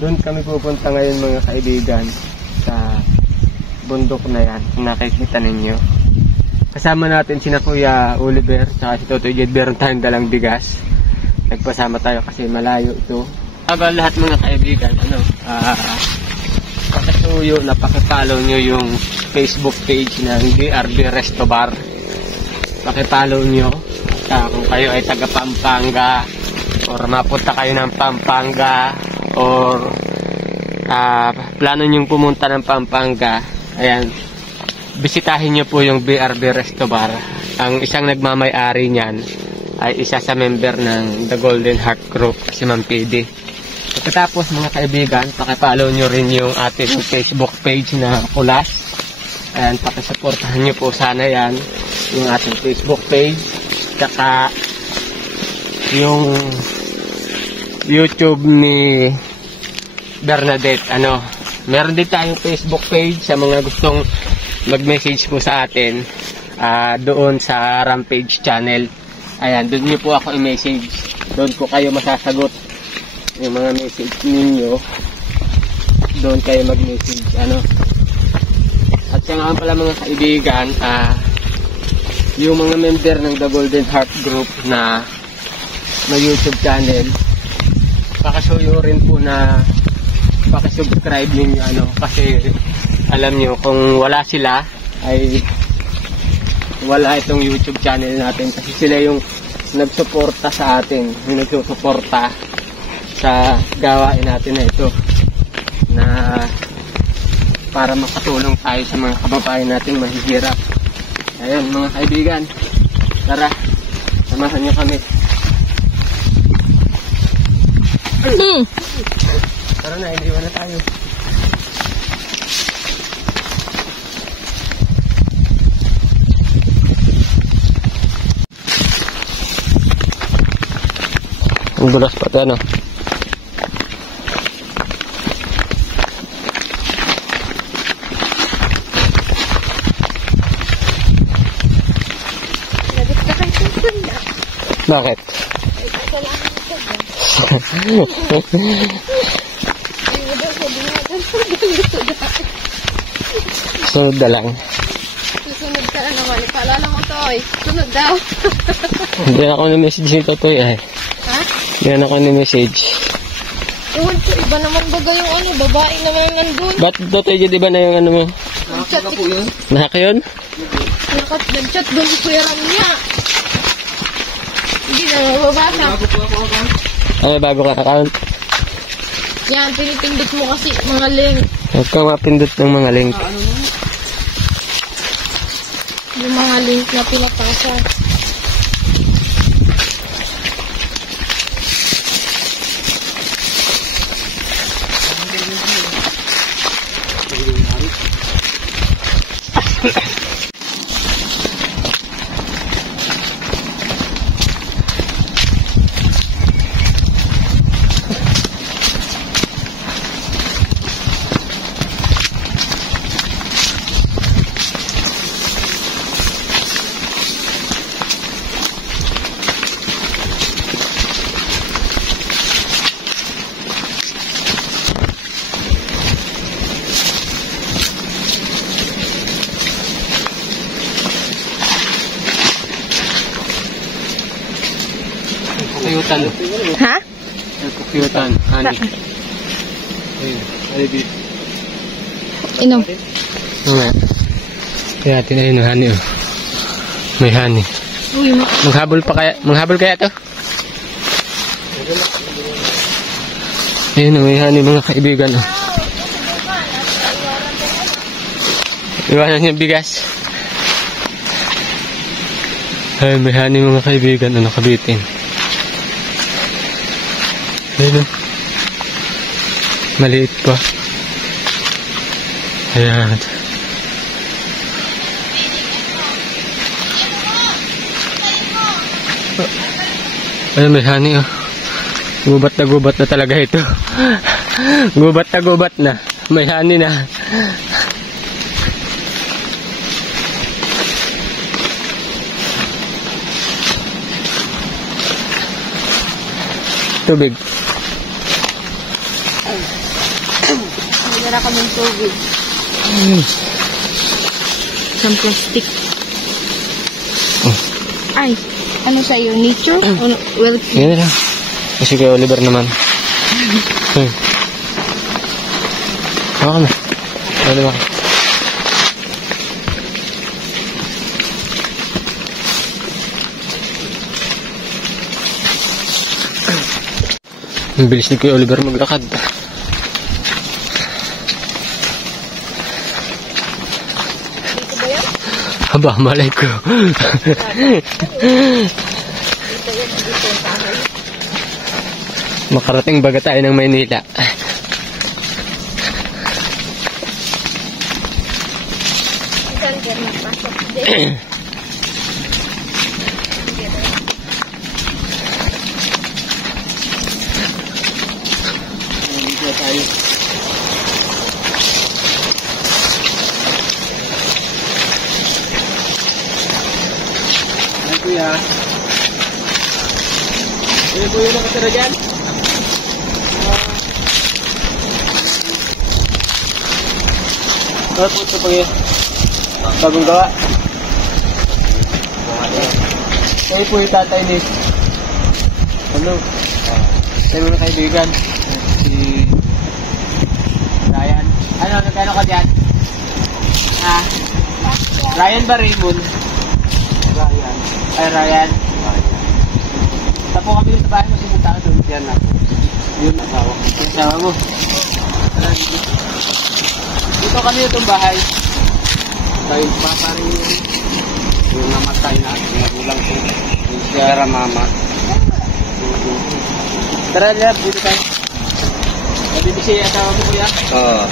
Doon kami pupunta ngayon mga kaibigan sa bundok na yan, nakikita ninyo. Kasama natin sina Kuya Oliver at si Totoy Jed. Meron tayong dalang bigas. Nagpasama tayo kasi malayo ito. Bago lahat mga kaibigan, pakisuyo na pakipollow nyo yung Facebook page ng BRB Resto Bar. Pakipollow nyo kung kayo ay taga Pampanga or mapunta kayo ng Pampanga or plano nyong pumunta ng Pampanga. Ayan, bisitahin nyo po yung BRB Resto Bar. Ang isang nagmamay-ari niyan ay isa sa member ng The Golden Heart Group, si Ma'am PD. Pagkatapos mga kaibigan, pakipollow nyo rin yung ating Facebook page na Kulas. Ayan, pakisuportahan nyo po sana yan, yung ating Facebook page. Saka yung YouTube ni Bernadette. Meron din tayong Facebook page sa mga gustong mag-message po sa atin doon sa Rampage channel. Ayan, doon nyo po ako i-message. Doon po kayo masasagot yung mga message ninyo. Doon kayo mag-message. At siya nga pala mga kaibigan, yung mga member ng The Golden Heart Group na YouTube channel, pakisuyo rin po na pakisubscribe ninyo kasi alam nyo kung wala sila ay wala itong YouTube channel natin kasi sila yung nagsuporta sa atin, yung nagsusuporta sa gawain natin na ito na para makatulong tayo sa mga kababayan natin mahihirap. Ayun mga kaibigan, tara, samahan nyo kami. Tara na, iniwan na tayo. Ang dulas pa ito, Bakit? Sunod na lang. Susunod ka na naman. Paalala mo to, sunod daw. Hindi na ako na-message nito to eh. Ha? Hindi na ako na-message. Ewan ko, iba naman baga yung babae naman nandun. Ba't Totoy Jed, iba na yung mo? Nag-chat po yun. Naka yun? Nag-chat doon si Kuya Ram niya. Hindi na mababasa. May bago ka account? Yan, pinipindot mo kasi mga link. Huwag kang mapindot ng mga link. Yung mga link na pinapasa. Kuyutan. Ha? Kuyutan. Honey. Ayun. Inom. Nga. Kaya natin ayun yung honey. May honey. Uy, Maghabol kaya to? Ayun, may honey mga kaibigan. Iwanan yung bigas. Ay, may honey mga kaibigan. Nakabitin. Ayun. Maliit pa. Ayan. Ayun, may honey Gubat na talaga ito. Gubat na. May honey na. Tubig. tira kaming tubig. Isang plastic. Oh. Ay, ano sa'yo? Nature? Well, Yan lang. Kasi kay Oliver naman. Hawa ka na. Ano ba? Ang bilis ni Kuya Oliver maglakad. dito ba yan? Haba, malay ko. Dito yan, dito yung tahay. Makarating baga tayo ng Maynila. Saan ka magpasok dito? Dito tayo. Ay, kuya. Kuya, kuya, nakatira dyan? Ano po ito pag bagong gawa? Kayo po yung tatay ni ano? Tayo mga kaibigan. Si Ryan. Ano, nagkano ka dyan? Ah? Ryan ba Raymond? Ryan. Ay, Ryan. Tapo kami sa bahay mo, simunta ka doon. Yan na. Yun, asawa. Yung asawa mo. Tara, dito. Dito kami itong bahay. Dahil pa parang yung namatay na. Nagulang po. Yung siya mama. Tara, Lab. Dito tayo. Nabibig siya yung asawa mo, kuya? Oo.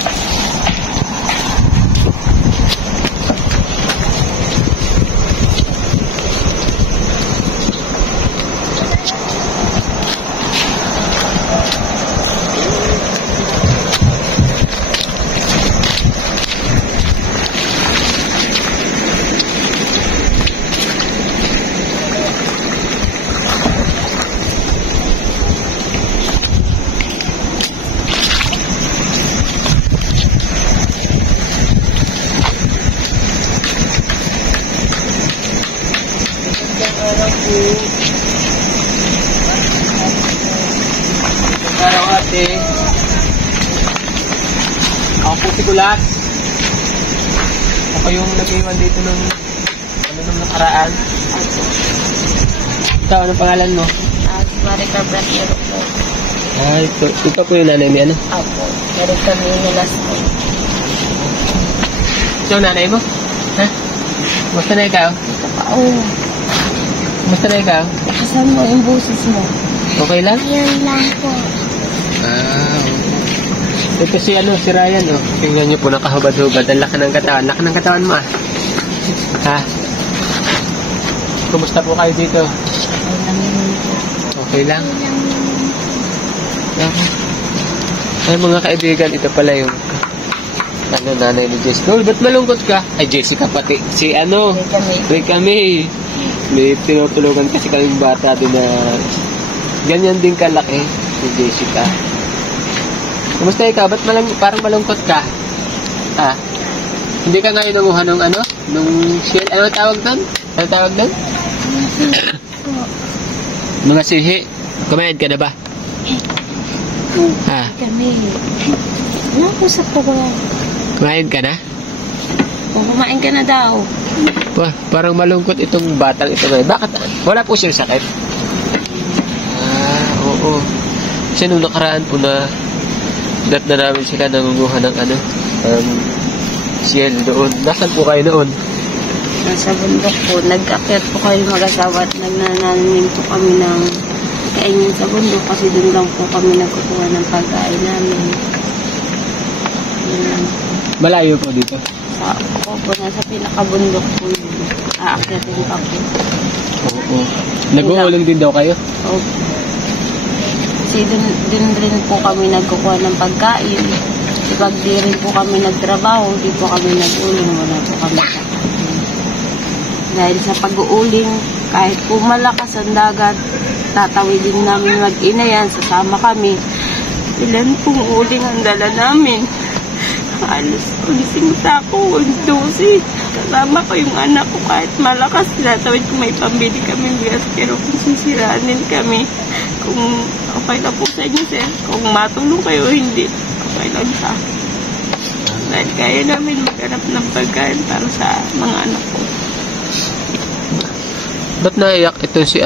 Araw ate. Ako po si Kulas. Ako yung nag-iwan dito nung nakaraan. Ikaw, anong pangalan mo? Marita Brasiero po. Ay, ito po yung nanay mo, ano? Apo. Meron kami nilas po. Ito yung nanay mo? Ha? Musta na ikaw? Ito pa, oh. Musta na ikaw? Kasama mo yung busis mo. Okay lang? Yan lang po. Ito si Ryan, oh. Tingnan niyo po, nakahubad-hubad. Ang laki ng katawan. Laki ng katawan mo, ah. Ha? Kumusta po kayo dito? Okay lang? Okay. Ay, mga kaibigan, ito pala yung nanay ni Jessica. Oh, ba't malungkot ka? Ay, Jessica pati. Si Rika May. May tinutulungan kasi kaming bata din na ganyan din kalaki si Jessica. Kumusta ikaw? Ba't parang malungkot ka? Ha? Hindi ka ngayon nanguha nung nung shell? Ano tawag doon? Ano tawag doon? Mga sihi. Kumayad ka na ba? Ha? Kami. Nakusap ko ba? Kumayad ka na? Kung kumain ka na daw. Parang malungkot itong batang ito ngayon. Bakit? Wala po siyang sakit? Oo. Kasi nung nakaraan po na namin sila nangunguha ng shell doon. Nasaan po kayo noon? Nasa bundok po. Nag-akyat po kayo mag-asawa at nagnananim po kami ng kainin sa bundok kasi doon lang po kami nagkukuha ng pagkain namin. Malayo po dito? Ako po, nasa pinakabundok po yun. Aakyatin pa po. Oo. Nag-uuling din daw kayo? Oo. Kasi dun rin po kami nagkukuha ng pagkain. Pag di rin po kami nagtrabaho, di po kami nag-uling. Wala po kami kakain. Dahil sa pag-uuling, kahit po malakas ang dagat, tatawidin namin mag-ina yan, sasama kami. Ilan pong uling ang dala namin. halos ulising sa ako, 12. Kasama ko yung anak ko kahit malakas. Tinatawid ko may pambili kami bigas, pero kung sisiraan din kami, kung okay na po sa inyo, sir, kung matulong kayo, hindi, okay lang sa akin. Dahil kaya namin maghanap ng pagkain para sa mga anak ko. Ba't naiyak ito si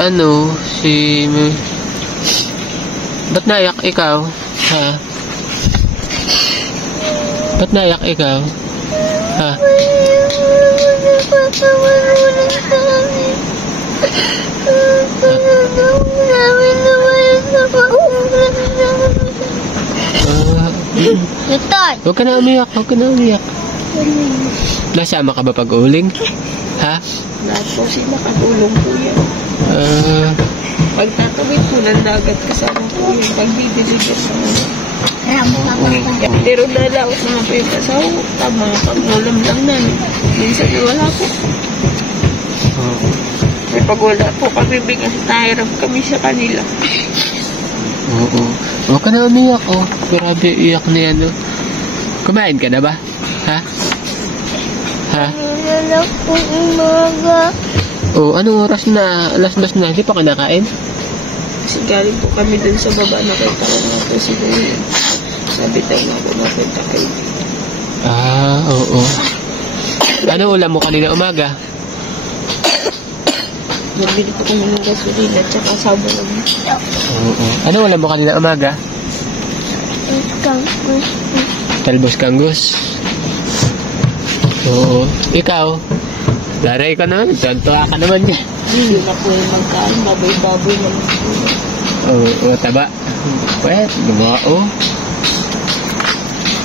Ba't naiyak ikaw? Ha? Ba't naiyak ikaw? Ha? Huwag ka na umiyak, huwag ka na umiyak. Nasama ka ba pag-uling? Ha? Lahat po sila katulong po yan. Pagtatawid po ng dagat kasama po yan. Pagbibili ka sa mga. Pero dalaot naman po yung kasaw. Tama, pag-ulam lang na. Minsan wala po. May pag wala po kami bigas, nahirap kami sa kanila. Oo. Huwag ka na umiyak, oh. Grabe, iyak na yan, oh. Kumain ka na ba? Ha? Ha? Lalak po umaga. Oh, anong oras na? Alas 2 na. Hindi pa kinakain? Kasi galing po kami dun sa baba. Nakita ko nga po si Kuya. Sabi tayo na ako napunta kayo. Ah, oo. Ano ulam mo kanina umaga? Nagbili po kami ng gasolina at saka sabon. Oo. Ano ulam mo kanina umaga? Kangus. Talbos kangus. Oo. Ikaw? Laray ka naman. Tuwa ka naman niya. Hindi na po yung magkain. Baboy-baboy naman po. Oo, taba. Pwet, gumawa, oh.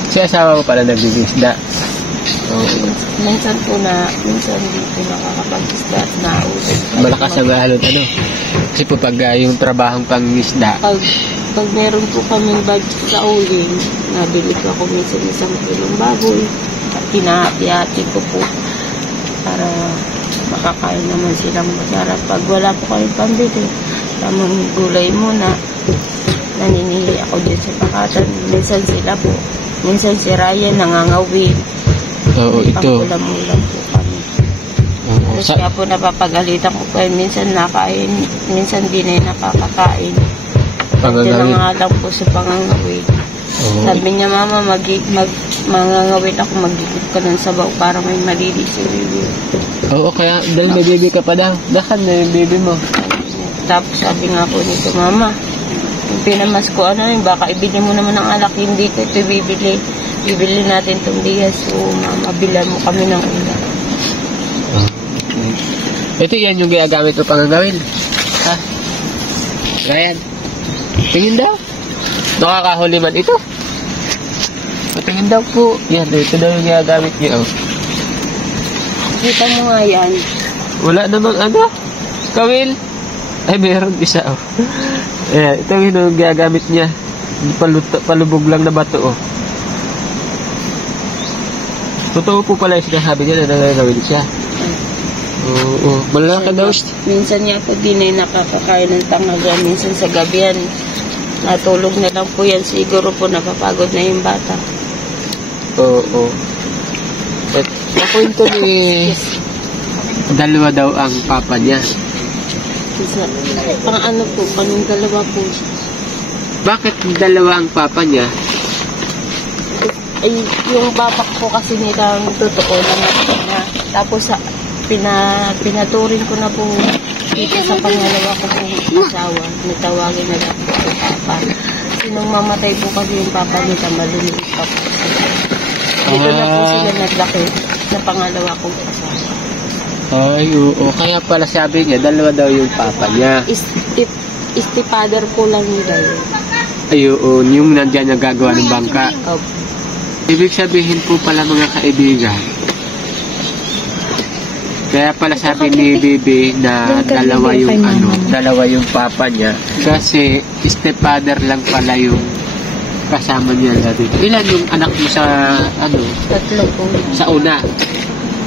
Si asawa ko pala nagbibisda. Oo. Minsan dito nakakapag-isda at naulit. Malakas ang halot, ano. Kasi po pag yung trabahong pang-isda. Pag meron po kaming budget sa uling, nabili ko ako minsan 1 kilong baboy. At kinahati ko po para makakain naman silang masarap. Pag wala po kayong pambili, tamang gulay muna. Naninihi ako dyan sa pakatan. Minsan sila po. Minsan si Ryan nangangawin. Oo, ito. Pang-ulam-ulam po kami. Oo. Kaya po napapagalitan ko kayo. Minsan nakain, minsan di na nakakakain. Diyan nga lang po sa pangangawin. Oo. Sabi niya, Mama, mangangawin ako, magigip ka ng sabaw para may malinis si baby. Oo, kaya dahil may baby ka pa daw. Dakan na yung baby mo. Tapos sabi nga po nito, Mama, yung pinamas ko, baka ibili mo naman ng alak, hindi ko ito bibili. Bibili natin itong dias. So, Mama, bilan mo kami ng ulam. Ito yan yung ginagamit mo pangangawin. Ha? Ryan, tingin daw. Nakakahuli man ito. Tingin daw po. Yan, ito daw yung ginagamit niya. Oh. Kita mo nga yan. Wala namang ano. Kawil. Ay, meron isa. Oh. Ayan, ito yung ginagamit niya. Palubog lang na bato. Oh. Totoo po pala yung sinasabi niya na nagagawin siya. Oo. Malaki daw. Minsan niya po din ay nakakakain ng tangaga. Minsan sa gabi yan. Natulog na lang po yan. Siguro po napapagod na yung bata. Oo. At nakwento ni dalawa daw ang papa niya. Pang ano po, pang dalawa po. Bakit dalawa ang papa niya? Ay, yung bapak po kasi nilang totoo lang na. Tapos pinaturin ko na po dito sa pangalawa ko po asawa. Natawagin na lang po ang papa. Sinong mamatay po kasi yung papa nila, malulungkot pa po. Dito na po sila naglaki na pangalawa kong asawa. Ay, oo. Kaya pala sabi niya, dalawa daw yung papa niya. Istipader po lang nila yun. Ayun, yung nandyan nagagawa ng bangka. Ibig sabihin po pala mga kaibigan, kaya pala sabi ni Bibi na dalawa yung papa niya. Kasi stepfather lang pala yung kasama niya dito. Ilan yung anak mo sa Tatlo po. Sa una.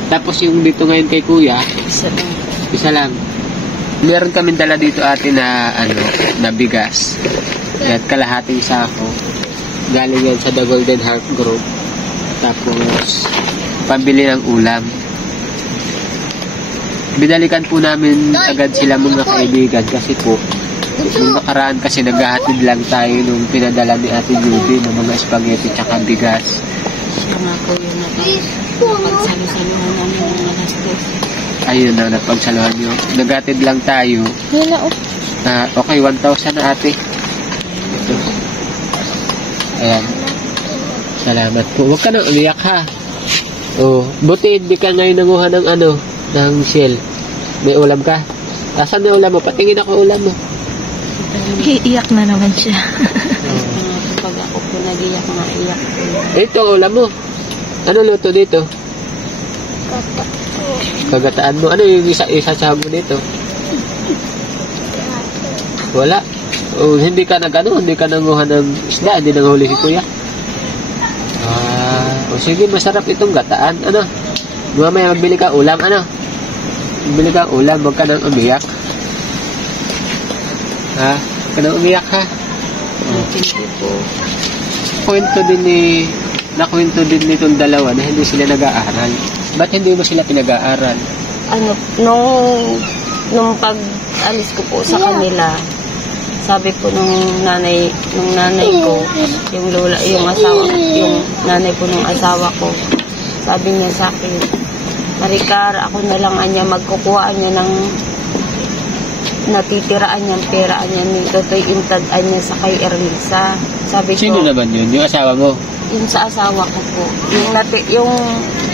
Tapos yung dito ngayon kay Kuya, isa lang. Meron kaming dala dito ate na na bigas. At kalahating sako. Galing yan sa The Golden Heart Group. Tapos, pambili ng ulam. Binalikan po namin agad sila mga kaibigan kasi po, nung nakaraan kasi naghahatid lang tayo nung pinadala ni Ate Judy ng mga spaghetti tsaka bigas. Siya nga po yun napagsalusaluhan namin ng alas 2. Ayun na, napagsaluhan nyo. Naghatid lang tayo. Wala oh. Okay, 1,000 na ate. Ito. Ayan. Salamat po. Huwag ka nang umiyak ha. Oh, buti hindi ka ngayon nanguha ng ng shell. May ulam ka? Asan na ulam mo? Patingin ako ulam mo. Iiyak na naman siya. Pag ako po nag-iyak na iyak po. Ito ulam mo. Ano luto dito? Kagataan mo. Ano yung isa sa mo dito? Wala. Oh, hindi ka hindi ka nanguha ng isda, hindi nanghuli si kuya. Sige, masarap itong gataan. Mamaya magbili ka ulam, magbili ka ulam, huwag ka nang umiyak. Huwag ka nang umiyak, ha? Hindi po. Nakwento din nitong dalawa na hindi sila nag-aaral. Ba't hindi mo sila pinag-aaral? Nung pag-alis ko po sa kanila, sabi po nung nanay ko, yung nanay po ng asawa ko, sabi niya sa akin, Maricar, ako na lang anya magkukuha niya ng natitiraan niyang peraan niya ni Totoy Intad niya sa kay Erlisa. Sabi ko, sino naman yun? Yung asawa mo? Yung sa asawa ko po.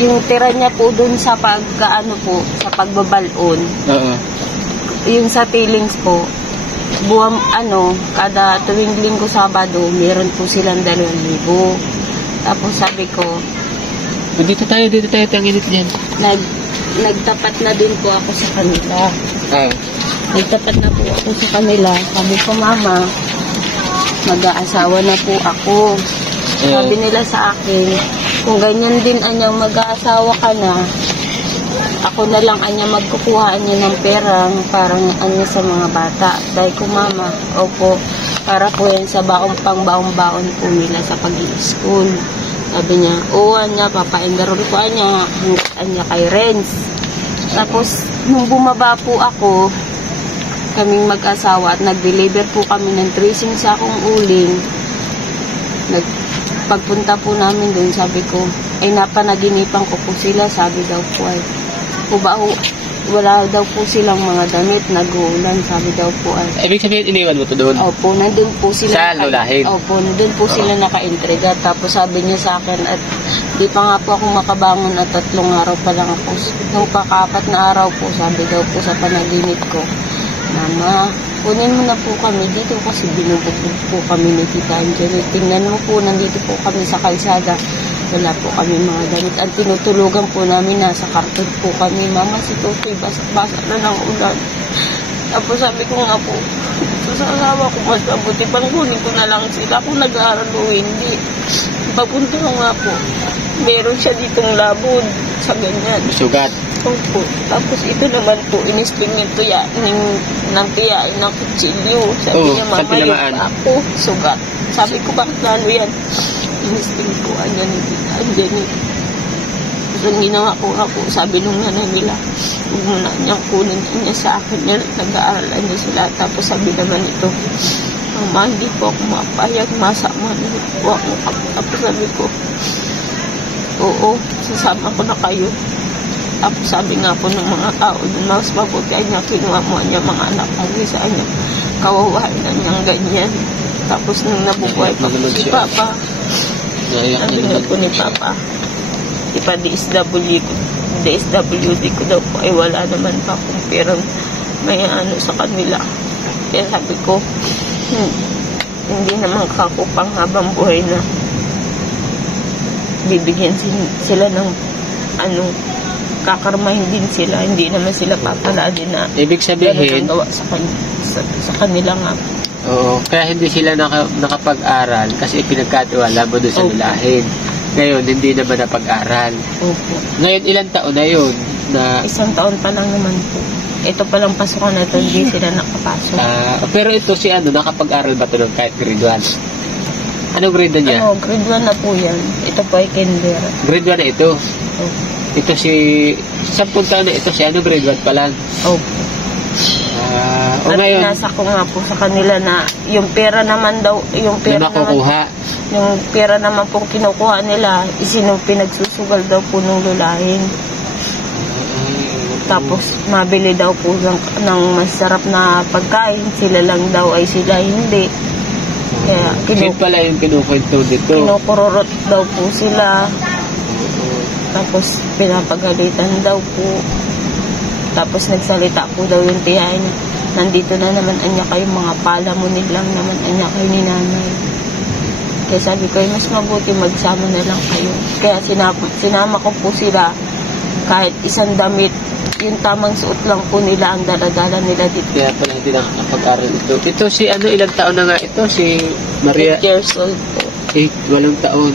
Yung tira niya po dun sa sa pagbabalon. Oo. Yung sa tailings po, kada tuwing linggo Sabado, meron po silang 2,000. Tapos sabi ko, dito tayo, tanginit niyan. Nagtapat na din po ako sa kanila. Nagtapat na po ako sa kanila. Sabi ko, Mama, mag-aasawa na po ako. Sabi nila sa akin, kung ganyan din anyang mag-aasawa ka na, ako na lang anya magkukuhaan niya ng perang parang anya sa mga bata. Dahil ko, Mama, opo, para po yan sa pang-baon-baon po nila sa pag-i-school. Sabi niya, anya, papaendarol ko anya, hanggat anya kay Renz. Tapos, nung bumaba po ako, kaming mag-asawa at nag-deliver po kami ng 3 sakong uling. Pagpunta po namin doon, sabi ko, ay napanaginipan ko po sila, sabi daw po ay, wala daw po silang mga damit, nag-uulan, sabi daw po ay. Ibig sabihin, iniwan mo to doon? Opo, nandun po sila. Sa lulahin? Opo, nandun po sila naka-entrega. Tapos sabi niya sa akin, at di pa nga po ako makabangon at 3 araw pa lang ako. Nung paka-4 na araw po, sabi daw po sa panaginip ko, Mama, kunin mo na po kami dito kasi binubukod po kami ni Tita Angelo. Tingnan mo po, nandito po kami sa kalsada. Wala po kami mga damit. Ang tinutulugan po namin, nasa karton po kami. Mama, si Totoy, basak na ng ulan. Tapos sabi ko nga po, sa asawa ko, mas mabuti pang kunin ko na lang sila. Kung nag-aaral o hindi. Papunta ko nga po, meron siya ditong labod sa ganyan. Sugat? Opo. Tapos ito naman po, inisling nito ng tiyain ng kutsilyo. Sabi niya, Mama, yung ako, sugat. Sabi ko, bakit lalo yan? Inisling po, andyan. Tapos ang ginawa ko nga po, sabi nung nanay nila, huwag mo na niyang kunin niya sa akin. Nag-aaralan niya sila. Tapos sabi naman ito, Mama, hindi po ako mapayag, masama niyo po ako. Tapos sabi ko, oo, sasama ko na kayo. Tapos sabi nga po ng mga tao, mas mabuti niya, kinuha mo niya mga anak mo, isa niya, kawawain na niyang ganyan. Tapos nung nabubuhay pa po si Papa, sabi nga po ni Papa, DSWD ko daw po, ay wala naman pa akong perang may sa kanila. Kaya sabi ko, hindi naman kakupang habang buhay na bibigyan sila ng kakarmahin din sila, hindi naman sila papala din na ibig sabihin gawa sa kanila nga. Oo, kaya hindi sila nakapag-aral kasi pinagkatiwala mo doon sa lulahin. Ngayon, hindi naman napag-aral. Opo. Ngayon, ilang taon na yun? 1 taon pa lang naman po. Ito palang pasukan na ito, hindi sila nakapasok. Pero ito si nakapag-aral ba ito kahit grade 1? Anong grade na niya? Grade 1 na po yan. Ito po ay kinder. Grade 1 na ito. Oh. Ito si... 10 taon na ito si ano, grade 1 pa lang. Oh. O At ngayon, nasa ko nga po sa kanila na yung pera naman daw, yung na pera naman, makukuha. yung pera naman pong kinukuha nila, pinagsusugal daw po ng lulahin. Tapos, mabili daw po ng masarap na pagkain. Sila lang daw ay sila hindi. Kaya, Yun pala yung kinukwento dito. kinukururot daw po sila. Tapos, pinapagalitan daw po. Tapos, nagsalita po daw yung tiyahin niya. Nandito na naman anya kayo, mga pala mo nilang naman anya kayo ni nanay. Kaya sabi ko, mas mabuti magsama na lang kayo. Kaya sinama ko po sila. Kahit isang damit, yung tamang suot lang po nila ang daladala nila dito. Kaya pala hindi nakakapag-aral ito. Ito si ano, ilang taon na nga ito? Si Maria? 8 years old po. 8 taon.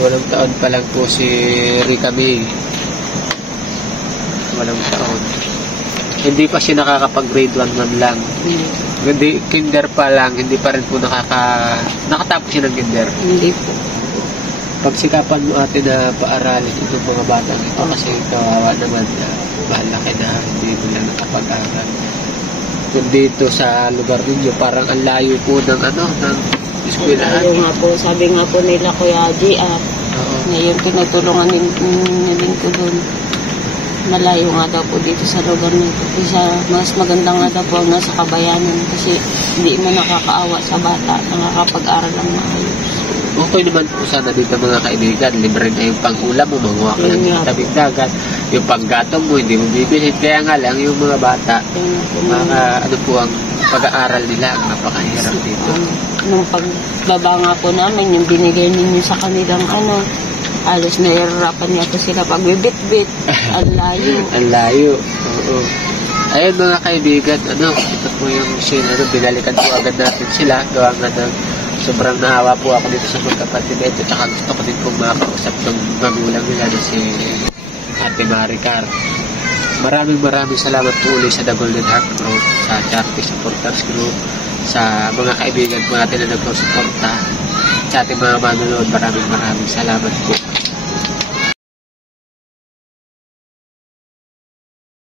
8 taon pa lang po si Rika May. 8 taon. Hindi pa siya nakakapag-grade 1 man lang. Hindi, kinder pa lang, hindi pa rin po nakatapos siya ng kinder. Hindi po. Pagsikapan mo ate na paaralin itong mga batang ito kasi kawawa naman malaki na hindi nila nakapag-aral. Kung dito sa lugar ninyo, parang ang layo po ng ng eskwelahan. Ayaw nga po, sabi nga po nila Kuya G.R. na yung tinutulungan niling ko doon. Malayo nga daw po dito sa lugar nito. Mas maganda nga daw po nasa kabayanan kasi hindi mo nakakaawa sa bata, nakakapag-aral lang na ayos. Okay naman po sana dito mga kaibigan, libre na yung pang-ulam mo, manguha ka ng tabing dagat, yung panggatong mo, hindi mo bibilhin. Kaya nga lang, yung mga bata, ano po ang pag-aaral nila, ang napakahirap dito. Nung pagbaba nga po namin, yung binigay ninyo sa kanilang alos nahihirapan niya po sila pagbibit-bit. Ang layo. Ang layo, oo. Ayun mga kaibigan, ito po yung binalikan po agad natin sila, gawa nga ng sobrang naawa po ako dito sa magkapatid ito, tsaka gusto ko din pong makausap ng magulang nila na si Ate Maricar. Maraming salamat po ulit sa The Golden Heart Group, sa Charity Supporters Group, sa mga kaibigan po natin na nagsusuporta, sa ating mga manonood. Maraming salamat po.